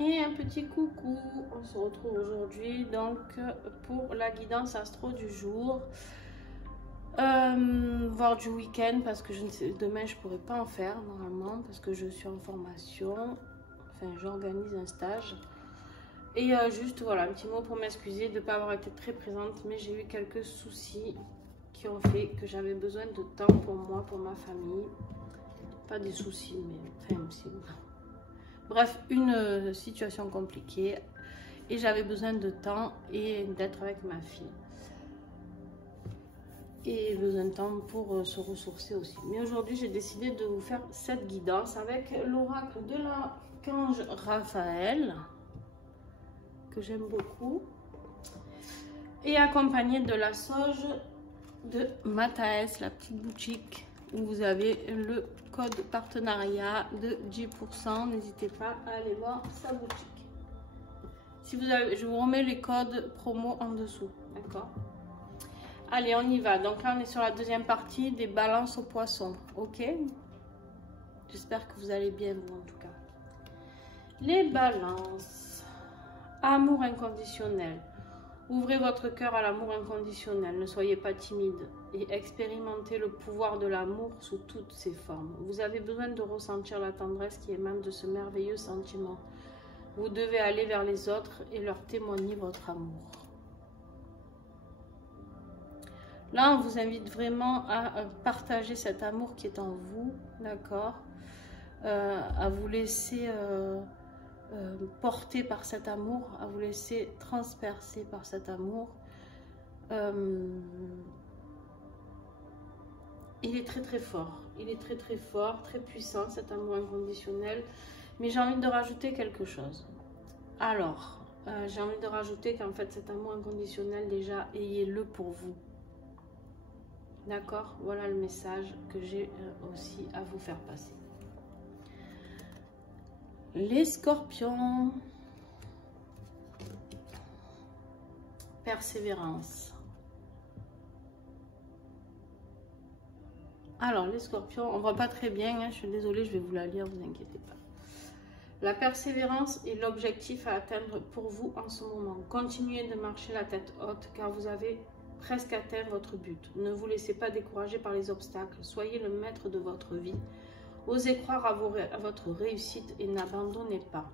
Et un petit coucou, on se retrouve aujourd'hui donc pour la guidance astro du jour, voire du week-end parce que je ne sais, demain je pourrais pas en faire normalement parce que je suis en formation, enfin j'organise un stage. Et juste voilà, un petit mot pour m'excuser de ne pas avoir été très présente, mais j'ai eu quelques soucis qui ont fait que j'avais besoin de temps pour moi, pour ma famille. Pas des soucis, mais enfin si. Bref, une situation compliquée et j'avais besoin de temps et d'être avec ma fille. Et besoin de temps pour se ressourcer aussi. Mais aujourd'hui, j'ai décidé de vous faire cette guidance avec l'oracle de l'archange Raphaël, que j'aime beaucoup, et accompagné de la sauge de Mathaes, la petite boutique, où vous avez le code partenariat de 10%. N'hésitez pas à aller voir sa boutique. Si vous avez, je vous remets les codes promo en dessous, d'accord? Allez, on y va. Donc là, on est sur la deuxième partie des balances aux poissons, ok? J'espère que vous allez bien, vous, en tout cas. Les balances. Amour inconditionnel. Ouvrez votre cœur à l'amour inconditionnel. Ne soyez pas timide et expérimentez le pouvoir de l'amour sous toutes ses formes. Vous avez besoin de ressentir la tendresse qui émane de ce merveilleux sentiment. Vous devez aller vers les autres et leur témoigner votre amour. Là, on vous invite vraiment à partager cet amour qui est en vous, d'accord, à vous laisser porter par cet amour, à vous laisser transpercer par cet amour. Il est très très fort, il est très très fort, très puissant cet amour inconditionnel. Mais j'ai envie de rajouter quelque chose. Alors, j'ai envie de rajouter qu'en fait cet amour inconditionnel, déjà, ayez-le pour vous. D'accord? Voilà le message que j'ai aussi à vous faire passer. Les scorpions. Persévérance. Alors, les scorpions, on ne voit pas très bien, hein, je suis désolée, je vais vous la lire, vous inquiétez pas. La persévérance est l'objectif à atteindre pour vous en ce moment. Continuez de marcher la tête haute car vous avez presque atteint votre but. Ne vous laissez pas décourager par les obstacles. Soyez le maître de votre vie. Osez croire à votre réussite et n'abandonnez pas.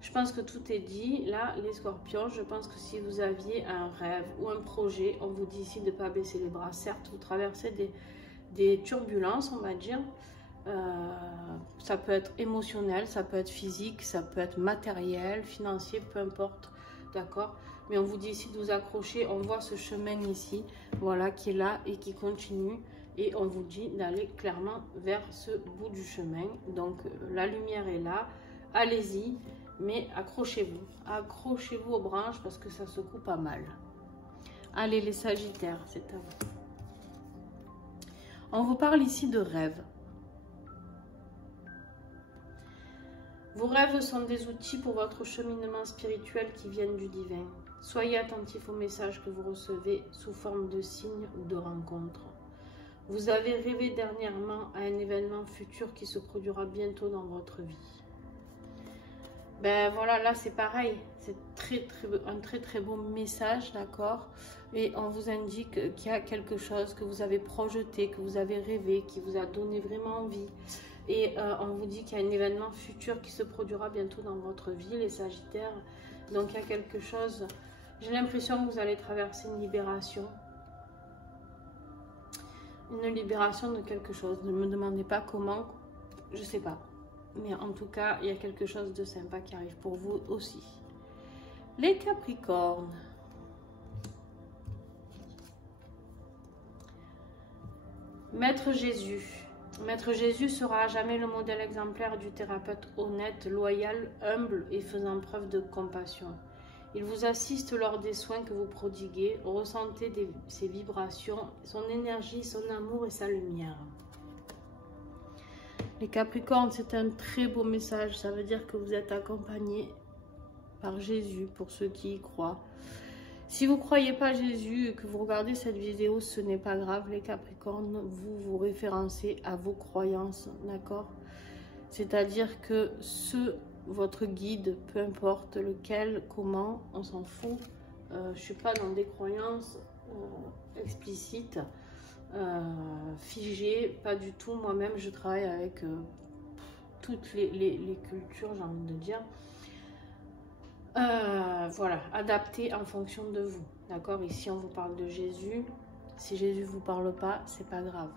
Je pense que tout est dit. Là, les scorpions, je pense que si vous aviez un rêve ou un projet, on vous dit ici de ne pas baisser les bras. Certes, vous traversez des turbulences, on va dire. Ça peut être émotionnel, ça peut être physique, ça peut être matériel, financier, peu importe, d'accord? Mais on vous dit ici de vous accrocher, on voit ce chemin ici, voilà, qui est là et qui continue. Et on vous dit d'aller clairement vers ce bout du chemin. Donc, la lumière est là, allez-y, mais accrochez-vous aux branches parce que ça secoue pas mal. Allez, les sagittaires, c'est à vous. On vous parle ici de rêves. Vos rêves sont des outils pour votre cheminement spirituel qui viennent du divin. Soyez attentifs aux messages que vous recevez sous forme de signes ou de rencontres. Vous avez rêvé dernièrement à un événement futur qui se produira bientôt dans votre vie. Ben voilà, là c'est pareil, c'est un très beau message, d'accord? Et on vous indique qu'il y a quelque chose que vous avez projeté, que vous avez rêvé, qui vous a donné vraiment envie. Et on vous dit qu'il y a un événement futur qui se produira bientôt dans votre vie, les Sagittaires. Donc il y a quelque chose, j'ai l'impression que vous allez traverser une libération. Une libération de quelque chose. Ne me demandez pas comment, je sais pas. Mais en tout cas, il y a quelque chose de sympa qui arrive pour vous aussi. Les Capricornes. Maître Jésus. Maître Jésus sera à jamais le modèle exemplaire du thérapeute honnête, loyal, humble et faisant preuve de compassion. Il vous assiste lors des soins que vous prodiguez. Ressentez ses vibrations, son énergie, son amour et sa lumière. Les Capricornes, c'est un très beau message. Ça veut dire que vous êtes accompagnés par Jésus, pour ceux qui y croient. Si vous ne croyez pas Jésus et que vous regardez cette vidéo, ce n'est pas grave, les Capricornes, vous vous référencez à vos croyances, d'accord? C'est-à-dire que ce votre guide, peu importe lequel, comment, on s'en fout. Je ne suis pas dans des croyances explicites, figées, pas du tout. Moi-même, je travaille avec toutes les cultures, j'ai envie de dire. Voilà, adapté en fonction de vous. D'accord? Ici, on vous parle de Jésus. Si Jésus ne vous parle pas, c'est pas grave.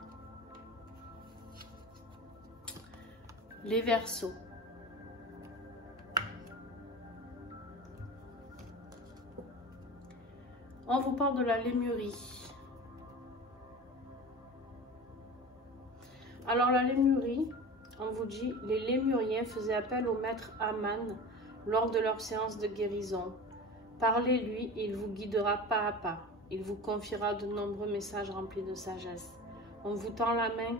Les Verseaux. On vous parle de la Lémurie. Alors la Lémurie, on vous dit, les Lémuriens faisaient appel au maître Aman lors de leur séance de guérison. Parlez-lui, il vous guidera pas à pas. Il vous confiera de nombreux messages remplis de sagesse. On vous tend la main,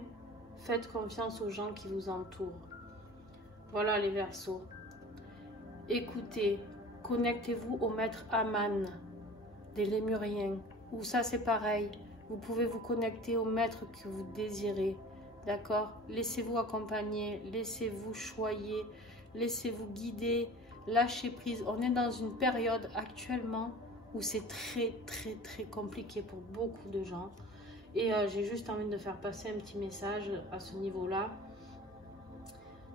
faites confiance aux gens qui vous entourent. Voilà les Verseaux. Écoutez, connectez-vous au maître Aman des Lémuriens, ou ça c'est pareil. Vous pouvez vous connecter au maître que vous désirez. D'accord? Laissez-vous accompagner, laissez-vous choyer, laissez-vous guider, lâchez prise. On est dans une période actuellement où c'est très compliqué pour beaucoup de gens. Et j'ai juste envie de faire passer un petit message à ce niveau-là.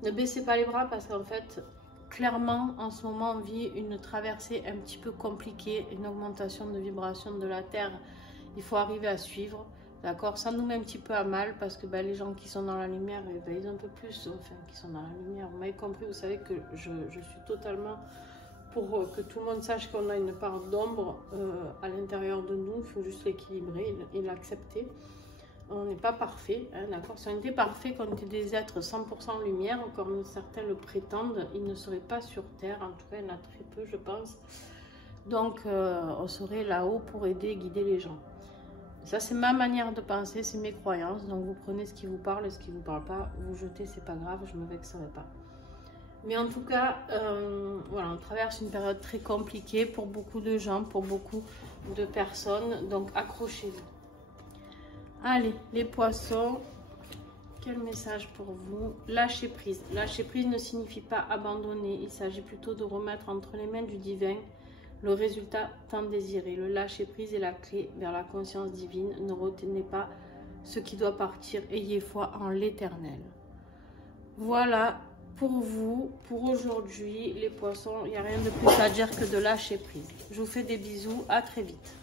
Ne baissez pas les bras parce qu'en fait, clairement, en ce moment, on vit une traversée un petit peu compliquée, une augmentation de vibration de la Terre. Il faut arriver à suivre. D'accord, ça nous met un petit peu à mal parce que les gens qui sont dans la lumière, ils ont un peu plus, enfin, qui sont dans la lumière. Vous m'avez compris, vous savez que je suis totalement pour que tout le monde sache qu'on a une part d'ombre à l'intérieur de nous. Il faut juste l'équilibrer et l'accepter. On n'est pas parfait, hein, d'accord. Si on était parfait, qu'on était des êtres 100% lumière, comme certains le prétendent, ils ne seraient pas sur Terre. En tout cas, il y en a très peu, je pense. Donc, on serait là-haut pour aider et guider les gens. Ça, c'est ma manière de penser, c'est mes croyances. Donc, vous prenez ce qui vous parle et ce qui ne vous parle pas. Vous jetez, c'est pas grave, je ne me vexerai pas. Mais en tout cas, voilà, on traverse une période très compliquée pour beaucoup de gens, pour beaucoup de personnes. Donc, accrochez-vous. Allez, les Poissons, quel message pour vous? Lâcher prise. Lâcher prise ne signifie pas abandonner. Il s'agit plutôt de remettre entre les mains du divin le résultat tant désiré. Le lâcher prise est la clé vers la conscience divine. Ne retenez pas ce qui doit partir. Ayez foi en l'éternel. Voilà pour vous, pour aujourd'hui, les Poissons. Il n'y a rien de plus à dire que de lâcher prise. Je vous fais des bisous. À très vite.